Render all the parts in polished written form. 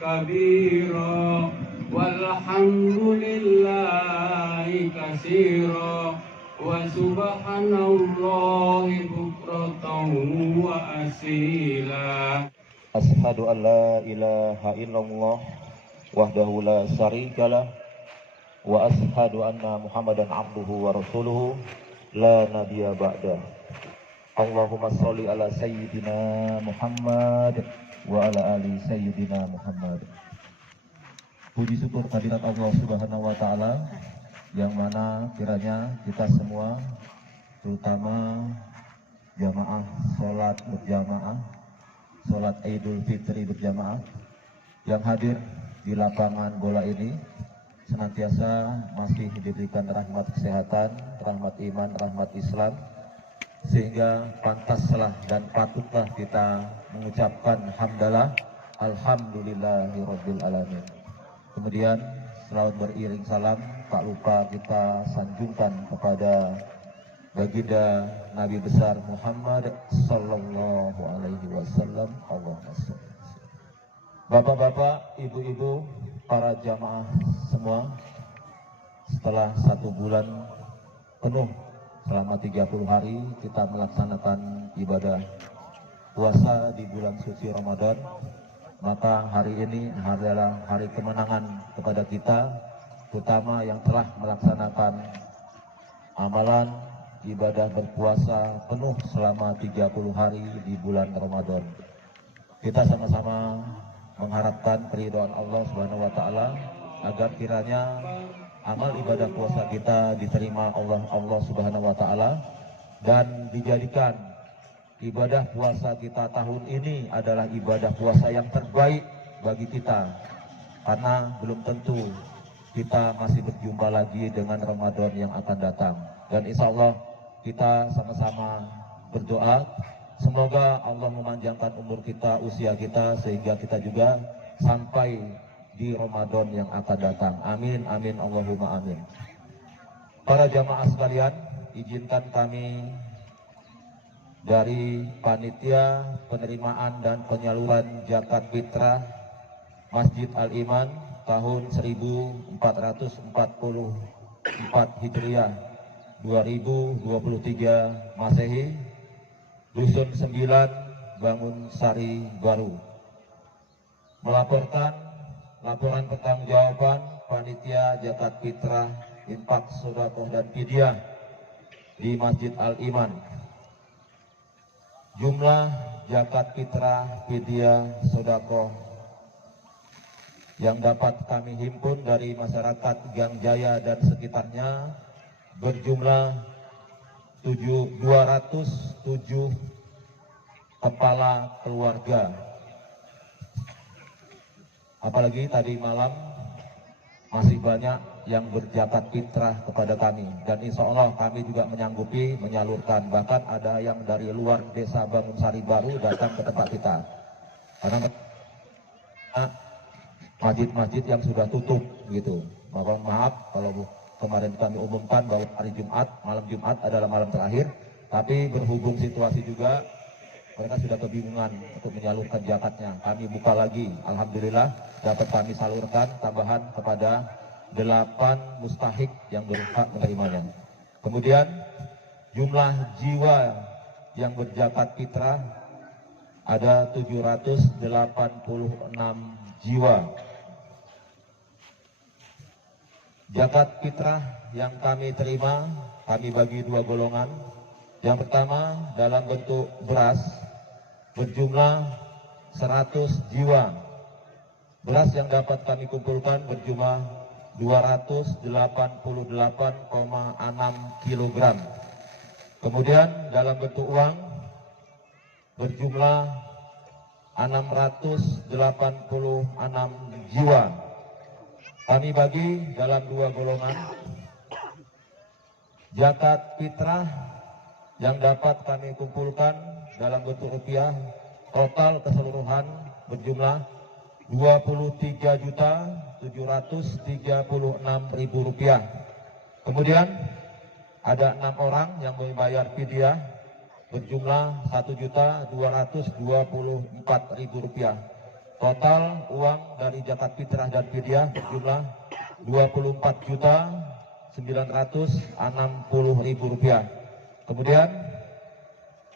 كبيرا والحمد لله كثيرا وسبحان الله بكرة وأصيلا. Asyhadu an la ilaha illallah wahdahu la syarikalah wa asyhadu anna Muhammadan abduhu wa rasuluhu la nabiyya ba'da. Allahumma sholli ala sayyidina Muhammad wa ala ali sayyidina Muhammad. Puji syukur kehadirat Allah Subhanahu wa taala yang mana kiranya kita semua, terutama jamaah sholat berjamaah, sholat Idul Fitri berjamaah yang hadir di lapangan bola ini senantiasa masih diberikan rahmat kesehatan, rahmat iman, rahmat Islam, sehingga pantaslah dan patutlah kita mengucapkan hamdalah alhamdulillahirabbil alamin. Kemudian selawat beriring salam tak lupa kita sanjungkan kepada baginda Nabi besar Muhammad sallallahu alaihi wasallam. Allahumma shalli. Bapak-bapak, ibu-ibu, para jamaah semua, setelah 1 bulan penuh selama 30 hari kita melaksanakan ibadah puasa di bulan suci Ramadan, maka hari ini adalah hari kemenangan kepada kita, terutama yang telah melaksanakan amalan ibadah berpuasa penuh selama 30 hari di bulan Ramadan. Kita sama-sama mengharapkan keridhaan Allah Subhanahu wa taala agar kiranya amal ibadah puasa kita diterima Allah Subhanahu wa taala dan dijadikan ibadah puasa kita tahun ini adalah ibadah puasa yang terbaik bagi kita, karena belum tentu kita masih berjumpa lagi dengan Ramadan yang akan datang. Dan insya Allah kita sama-sama berdoa semoga Allah memanjangkan umur kita, usia kita, sehingga kita juga sampai di Ramadan yang akan datang. Amin, amin, Allahumma amin. Para jamaah sekalian, izinkan kami dari Panitia Penerimaan dan Penyaluran Zakat Fitrah Masjid Al-Iman tahun 1444 Hijriah 2023 Masehi, Dusun 9, Bangun Sari Baru, melaporkan laporan pertanggungjawaban Panitia Zakat Fitrah, Infak, Sedekah dan Fidyah di Masjid Al-Iman. Jumlah zakat fitrah, fidyah, sedekah yang dapat kami himpun dari masyarakat Gang Jaya dan sekitarnya berjumlah 207 kepala keluarga. Apalagi tadi malam masih banyak yang berzakat fitrah kepada kami, dan insya Allah kami juga menyanggupi menyalurkan. Bahkan ada yang dari luar desa Bangun Sari Baru datang ke tempat kita, karena masjid-masjid yang sudah tutup gitu. Mohon maaf kalau kemarin kami umumkan bahwa hari Jumat, malam Jumat adalah malam terakhir, tapi berhubung situasi juga mereka sudah kebingungan untuk menyalurkan zakatnya. Kami buka lagi, alhamdulillah dapat kami salurkan tambahan kepada 8 mustahik yang berhak menerimanya. Kemudian jumlah jiwa yang berzakat fitrah ada 786 jiwa. Zakat fitrah yang kami terima, kami bagi 2 golongan. Yang pertama dalam bentuk beras berjumlah 100 jiwa. Beras yang dapat kami kumpulkan berjumlah 288,6 kg. Kemudian dalam bentuk uang berjumlah 686 jiwa. Kami bagi dalam 2 golongan. Zakat fitrah yang dapat kami kumpulkan dalam bentuk rupiah total keseluruhan berjumlah Rp23.736.000. Kemudian ada 6 orang yang membayar fidyah berjumlah Rp1.224.000. Total uang dari zakat fitrah dan fidyah berjumlah Rp24.960.000. Kemudian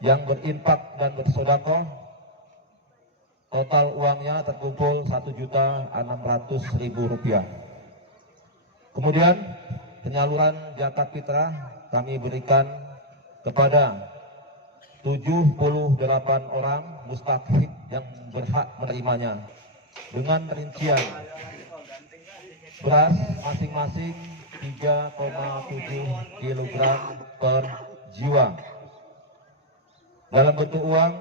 yang berinfak dan bersedekah total uangnya terkumpul Rp1.600.000. Kemudian penyaluran zakat fitrah kami berikan kepada 78 orang mustahik yang berhak menerimanya dengan rincian beras masing-masing 3,7 kg per jiwa, dalam bentuk uang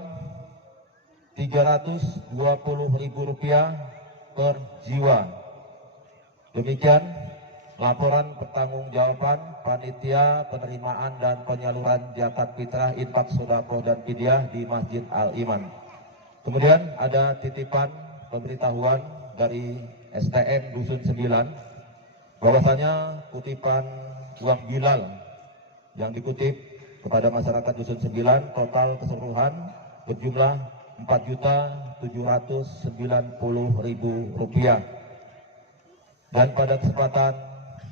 Rp320.000 per jiwa. Demikian laporan pertanggungjawaban panitia penerimaan dan penyaluran zakat fitrah, infak, sedekah dan fidyah di Masjid Al-Iman. Kemudian ada titipan pemberitahuan dari STM Dusun 9 bahwasanya kutipan uang Bilal yang dikutip kepada masyarakat Dusun 9 total keseluruhan berjumlah Rp4.790.000. Dan pada kesempatan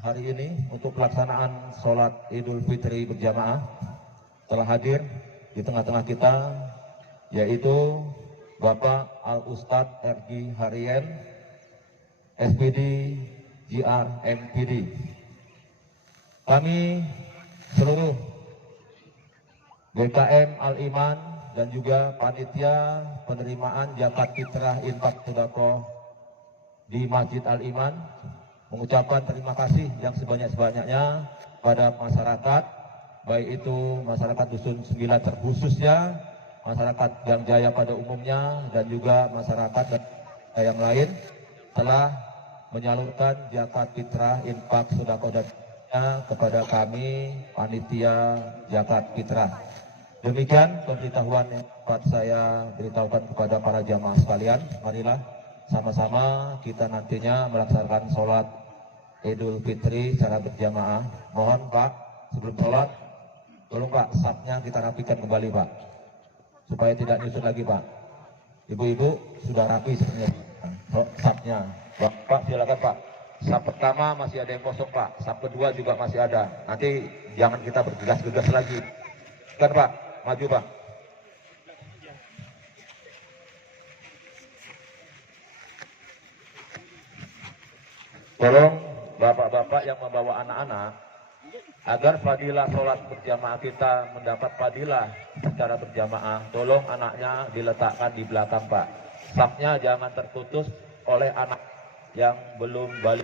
hari ini untuk pelaksanaan sholat Idul Fitri berjamaah telah hadir di tengah-tengah kita yaitu Bapak Al-Ustadz R.G. Harien, SPD GR MPD. Kami seluruh BKM Al-Iman dan juga panitia penerimaan zakat fitrah, infak, sedekah di Masjid Al-Iman mengucapkan terima kasih yang sebanyak-banyaknya pada masyarakat, baik itu masyarakat Dusun 9 terkhususnya, masyarakat Gang Jaya pada umumnya, dan juga masyarakat yang lain telah menyalurkan zakat fitrah, infak, sedekah dan kepada kami panitia zakat fitrah. Demikian pemberitahuan yang dapat saya beritahukan kepada para jamaah sekalian. Marilah sama-sama kita nantinya melaksanakan sholat Idul Fitri secara berjamaah. Mohon Pak, sebelum sholat, tolong Pak, sapnya kita rapikan kembali Pak, supaya tidak nyusut lagi Pak. Ibu-ibu sudah rapi sebenarnya sapnya. Pak silakan Pak. Sap pertama masih ada yang kosong Pak, sap kedua juga masih ada. Nanti jangan kita bergegas-gegas lagi. Kan Pak, maju Pak. Tolong bapak-bapak yang membawa anak-anak, agar fadilah sholat berjamaah kita mendapat fadilah secara berjamaah, tolong anaknya diletakkan di belakang Pak. Sapnya jangan terputus oleh anak yang belum balik.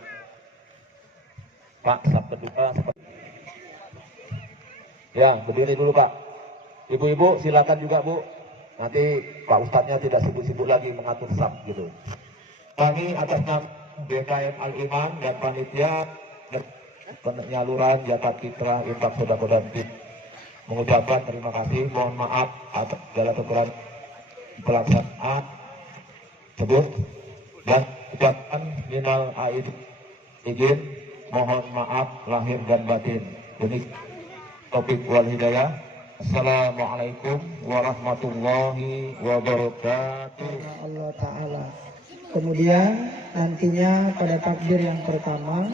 Pak, sap kedua. Ya, berdiri dulu Pak. Ibu-ibu silakan juga Bu. Nanti Pak Ustadznya tidak sibuk-sibuk lagi mengatur sap gitu. Kami atas nama BKM Al-Iman dan panitia penyaluran zakat fitrah, infak, sedekah dan fidyah mengucapkan terima kasih. Mohon maaf atas segala kekurangan pelaksanaan tersebut dan ucapkan minal aidin, izin mohon maaf lahir dan batin. Demi taufiq wal hidayah. Assalamualaikum warahmatullahi wabarakatuh. Allah Ta'ala. Kemudian nantinya pada takbir yang pertama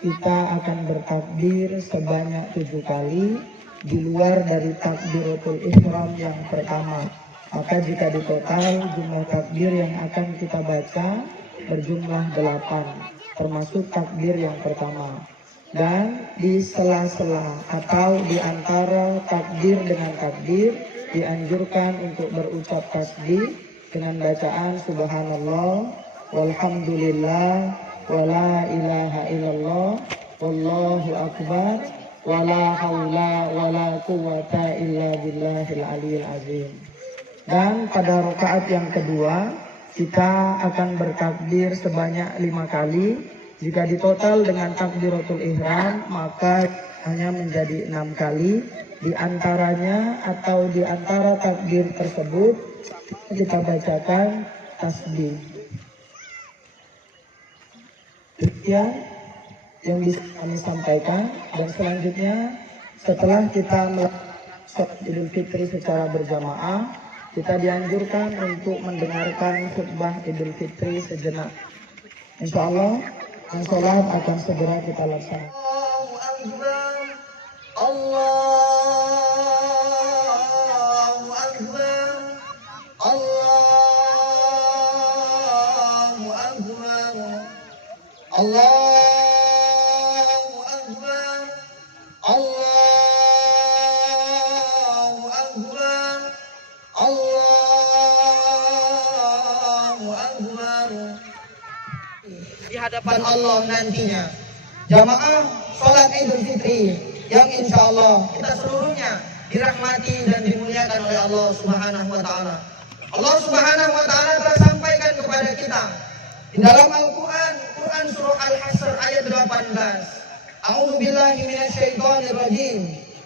kita akan bertakbir sebanyak 7 kali di luar dari takbiratul ihram yang pertama. Maka jika ditotal jumlah takbir yang akan kita baca berjumlah 8 termasuk takbir yang pertama. Dan di sela-sela atau di antara takbir dengan takbir dianjurkan untuk berucap tasbih dengan bacaan subhanallah walhamdulillah wala ilaha illallah wallahu akbar wala haula wala quwata illa billahil aliyil azim. Dan pada rakaat yang kedua kita akan bertakbir sebanyak 5 kali. Jika ditotal dengan takbiratul ihram maka hanya menjadi 6 kali. Di antaranya atau di antara takbir tersebut kita bacakan tasbih. Demikian yang bisa kami sampaikan, dan selanjutnya setelah kita melaksanakan sholat Idul Fitri secara berjamaah, kita dianjurkan untuk mendengarkan khutbah Idul Fitri sejenak. Insya Allah, sholat akan segera kita laksanakan. Allahu Akbar, Allahu Akbar, Allahu Akbar, Allahu Akbar, Allahu Akbar, Allahu Akbar. Di hadapan Allah nantinya, jamaah sholat Idul Fitri yang insya Allah kita seluruhnya dirahmati dan dimuliakan oleh Allah Subhanahu wa Ta'ala. Allah Subhanahu wa Ta'ala telah sampaikan kepada kita di dalam Al-Quran, Quran surah Al-Hasr ayat 18. A'udzu billahi minasyaitonir rajim.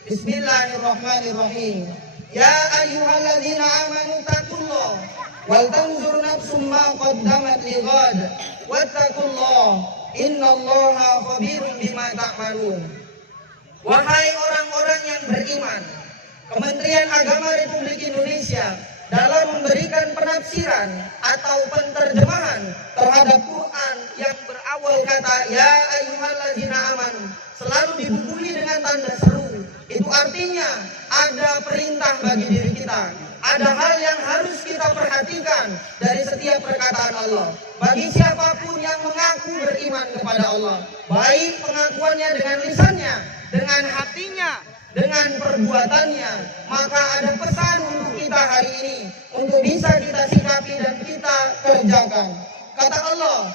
Bismillahirrahmanirrahim. Ya ayyuhalladzina amanu taqullaha wal tanzur nafsum ma qaddamat lighad wattaqullaha innallaha khabirum bima ta'malun. Wahai orang-orang yang beriman, Kementerian Agama Republik Indonesia dalam memberikan penafsiran atau penterjemahan terhadap Quran yang berawal kata ya ayyuhalladzina amanu selalu dibubuhi dengan tanda seru. Itu artinya ada perintah bagi diri kita, ada hal yang harus kita perhatikan dari setiap perkataan Allah. Bagi siapapun yang mengaku beriman kepada Allah, baik pengakuannya dengan lisannya, dengan hatinya, dengan perbuatannya, maka ada pesan untuk kita hari ini untuk bisa kita sikapi dan kita kerjakan. Kata Allah,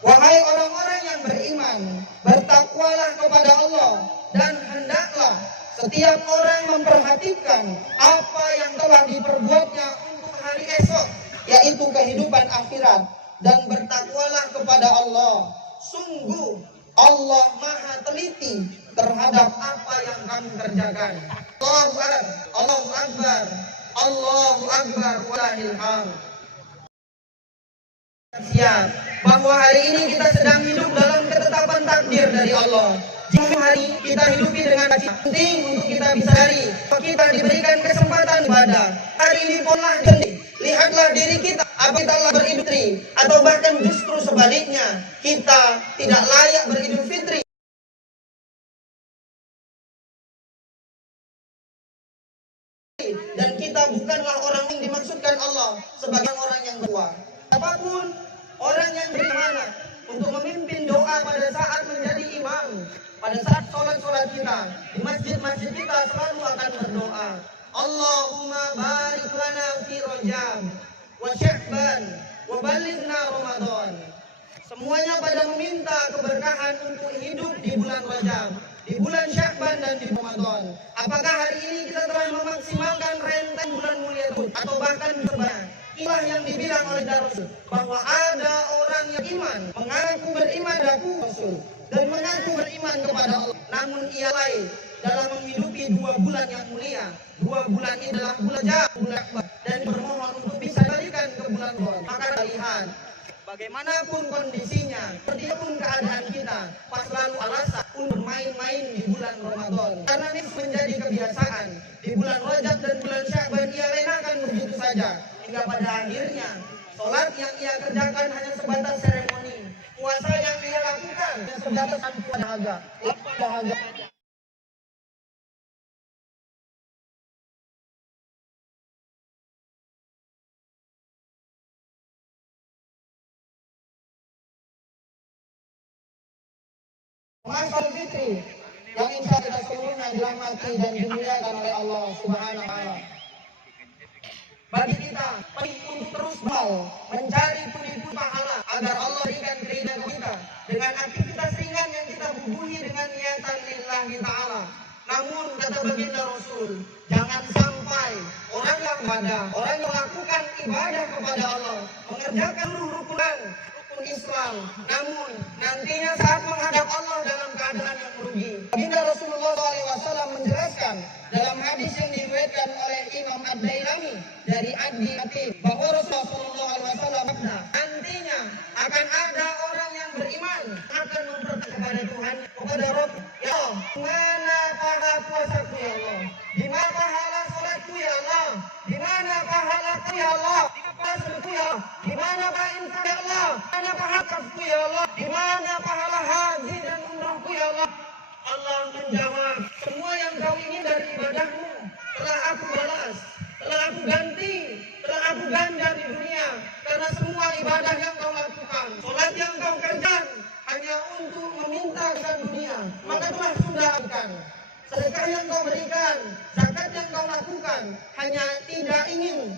wahai orang-orang yang beriman, bertakwalah kepada Allah dan hendaklah setiap orang memperhatikan apa yang telah diperbuatnya untuk hari esok, yaitu kehidupan akhirat, dan bertakwalah kepada Allah. Sungguh Allah maha teliti terhadap apa yang kamu kerjakan. Allahu Akbar, Allahu Akbar, Allahu Akbar, walillahil hamd. Siap bahwa hari ini kita sedang hidup dalam ketetapan takdir dari Allah. Jika hari kita hidupi dengan baik, penting untuk kita bisa hari kita diberikan kesempatan ibadah. Hari ini pula lihatlah diri kita, apa kita telah beridul fitri atau bahkan justru sebaliknya kita tidak layak beridul fitri. Dan kita bukanlah orang yang dimaksudkan Allah sebagai orang yang berdoa. Apapun orang yang beriman untuk memimpin doa pada saat menjadi imam, pada saat sholat kita di masjid-masjid kita selalu akan berdoa, Allahumma barik lana fi Rajab wa Sya'ban wa balighna Ramadan. Semuanya pada meminta keberkahan untuk hidup di bulan Rajab, di bulan Sya'ban dan di Ramadan. Apakah hari ini kita telah memaksimalkan rentang bulan mulia itu atau bahkan berbanyak? Inilah yang dibilang oleh Rasul bahwa ada orang yang iman, mengaku beriman aku Rasul dan mengaku beriman kepada Allah, namun ia lalai dalam menghidupi 2 bulan yang mulia. 2 bulan ini adalah bulan Rajab, bulan Akbar, dan bermohon untuk bisa balikan ke bulan Ramadan. Maka lihat bagaimanapun kondisinya, seperti pun keadaan kita, pas lalu alasan untuk main-main di bulan Ramadan. Karena ini menjadi kebiasaan. Di bulan Rajab dan bulan Sya'ban ia lenakan begitu saja. Hingga pada akhirnya, sholat yang ia kerjakan hanya sebatas seremoni. Puasa yang ia lakukan hanya sebatas tanpa dahaga. Masa fitri yang insya Allah seluruhnya dirahmati dan dimuliakan oleh Allah Subhanahu wa Ta'ala. Bagi kita untuk terus mencari pundi-pundi pahala agar Allah berikan keridhaan kita dengan aktivitas ringan yang kita bubuhi dengan niatan lillahi ta'ala. Namun kata baginda Rasul, jangan sampai orang yang melakukan ibadah kepada Allah, mengerjakan rukun Islam, namun nantinya saat menghadap Allah dalam keadaan yang merugi. Baginda Rasulullah SAW menjelaskan dalam hadis yang diriwayatkan oleh Imam Ad-Dailami dari Adi Atib bahwa Rasulullah SAW nantinya akan ada orang yang beriman akan memperkata kepada Tuhan, kepada Rabb, ya Allah, mana pahala puasaku ya Allah, di mana pahala sholatku ya Allah, di mana pahala wakafku ya Allah? Di mana pahala haji dan umrahku ya Allah? Allah menjawab, semua yang kau ingin dari ibadahmu telah aku balas, telah aku ganti, telah aku ganda di dunia. Karena semua ibadah yang kau lakukan, sholat yang kau kerjakan hanya untuk memintakan dunia, maka telah sudah akan. Sedekah yang kau berikan, zakat yang kau lakukan, hanya tidak ingin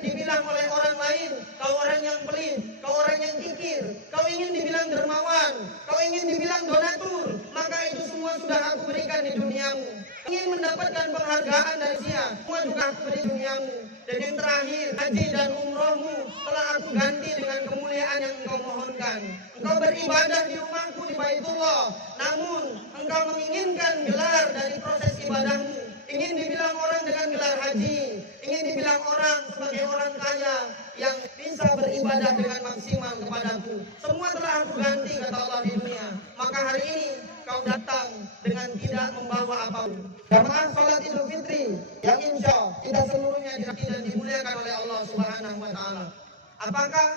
dibilang oleh orang lain, kau orang yang pelit, kau orang yang kikir, kau ingin dibilang dermawan, kau ingin dibilang donatur, maka itu semua sudah aku berikan di duniamu. Ingin mendapatkan penghargaan dari dia, semua juga aku beri duniamu. Dan yang terakhir, haji dan umrohmu telah aku ganti dengan kemuliaan yang engkau mohonkan. Engkau beribadah di rumahku di Baitullah, namun engkau menginginkan gelar dari proses ibadahmu. Ingin dibilang orang dengan gelar haji, ingin dibilang orang sebagai orang kaya yang bisa beribadah dengan maksimal kepadaku. Semua telah aku ganti, kata Allah di dunia. Maka hari ini kau datang dengan tidak membawa apapun. Jamaah sholat Idul Fitri yang insya kita seluruhnya dirahmati dan dimuliakan oleh Allah Subhanahu wa Ta'ala. Apakah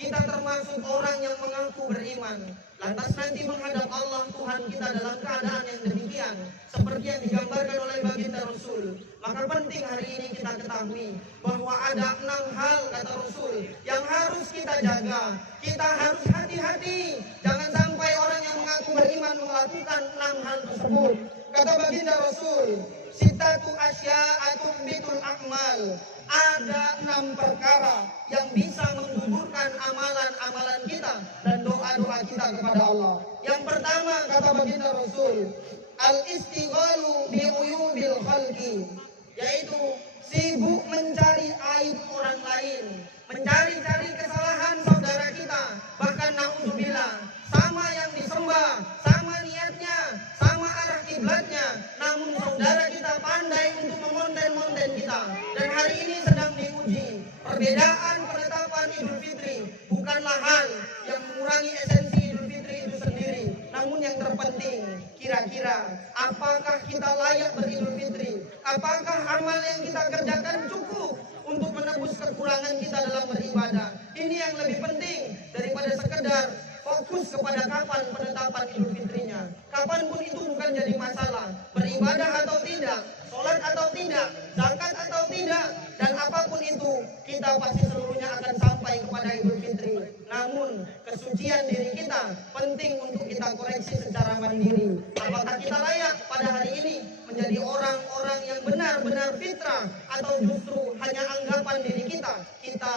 kita termasuk orang yang mengaku beriman, lantas nanti menghadap Allah Tuhan kita dalam keadaan yang demikian, seperti yang digambarkan oleh baginda Rasul? Maka penting hari ini kita ketahui bahwa ada 6 hal, kata Rasul, yang harus kita jaga. Kita harus hati-hati, jangan sampai orang yang mengaku beriman melakukan 6 hal tersebut. Kata baginda Rasul, sitatu asya'atun bitul akmal. Ada 6 perkara yang bisa menggugurkan amalan-amalan kita dan doa-doa kita kepada Allah. Yang pertama, kata baginda Rasul, al-istighalu bi'uyubil khalqi, yaitu sibuk mencari aib orang lain, mencari-cari kesalahan saudara kita, bahkan naudzubillah, sama yang disembah, sama niatnya, sama arah kiblatnya, namun saudara kita pandai untuk memonten-monten kita. Dan hari ini sedang diuji. Perbedaan penetapan Idul Fitri bukanlah hal yang mengurangi esensi Idul Fitri itu sendiri, namun yang terpenting, kira-kira apakah kita layak beridul fitri? Apakah amal yang kita kerjakan cukup untuk menebus kekurangan kita dalam beribadah? Ini yang lebih penting daripada sekedar fokus kepada kapan penetapan Idul Fitrinya. Kapanpun itu bukan jadi masalah. Beribadah atau tidak, sholat atau tidak, zakat atau tidak, dan apapun itu, kita pasti seluruhnya akan sampai kepada Idul Fitri. Namun, kesucian diri kita penting untuk kita koreksi secara mandiri. Apakah kita layak pada hari ini menjadi orang-orang yang benar-benar fitrah, atau justru hanya anggapan diri kita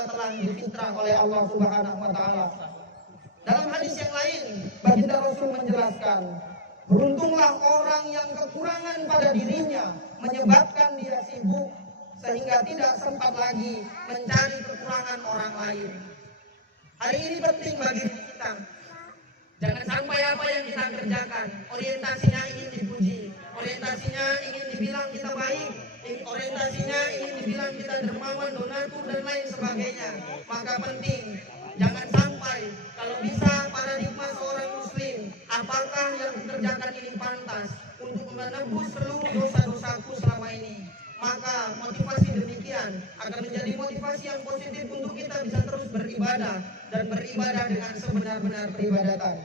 telah difitrah oleh Allah Subhanahu wa Ta'ala. Dalam hadis yang lain, baginda Rasul menjelaskan, beruntunglah orang yang kekurangan pada dirinya menyebabkan dia sibuk sehingga tidak sempat lagi mencari kekurangan orang lain. Hari ini penting bagi kita. Jangan sampai apa yang kita kerjakan orientasinya ingin dipuji, orientasinya ingin dibilang kita baik, orientasinya ingin dibilang kita dermawan, donatur dan lain sebagainya. Maka penting jangan sampai, kalau bisa paradigma seorang muslim, apakah yang dikerjakan ini pantas untuk menebus seluruh dosa-dosaku selama ini? Maka motivasi demikian akan menjadi motivasi yang positif untuk kita bisa terus beribadah dan beribadah dengan sebenar-benar peribadatan.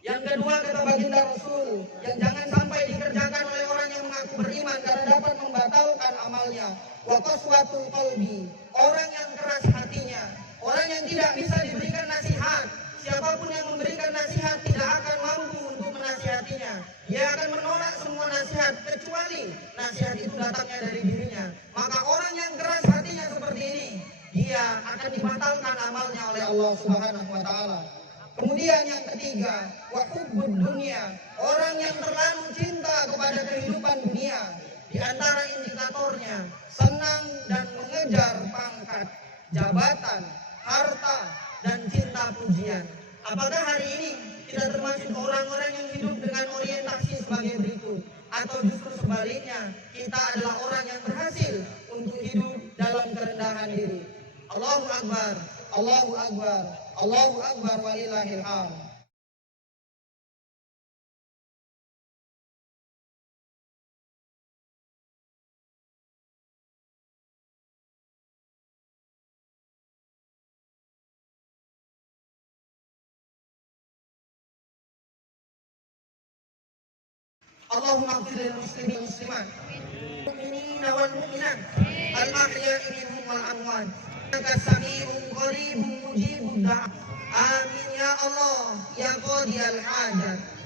Yang kedua, kata baginda Rasul, yang jangan sampai dikerjakan oleh orang yang mengaku beriman karena dapat membatalkan amalnya, wa qaswatul qalbi, orang yang keras hatinya, orang yang tidak bisa diberikan nasihat. Siapapun yang memberikan nasihat tidak akan mampu untuk menasihatinya. Dia akan menolak semua nasihat kecuali nasihat itu datangnya dari dirinya. Maka orang yang keras hatinya seperti ini, dia akan dibatalkan amalnya oleh Allah Subhanahu wa Ta'ala. Kemudian yang ketiga, wa hubbud dunya, orang yang terlalu cinta kepada kehidupan dunia. Di antara indikatornya, senang dan mengejar pangkat, jabatan, harta, dan cinta pujian. Apakah hari ini kita termasuk orang-orang yang hidup dengan orientasi sebagai berikut? Atau justru sebaliknya, kita adalah orang yang berhasil untuk hidup dalam kerendahan diri? Allahu Akbar, Allahu Akbar, Allahu Akbar walillahil hamd. Allahumma ighfir lil muslimin wal muslimat, mu'minina wal mu'minat, al ahya'i minhum wal amwat. Innaka sami'un qaribun mujibud da'a. Amin ya Allah ya qadiyal hajat.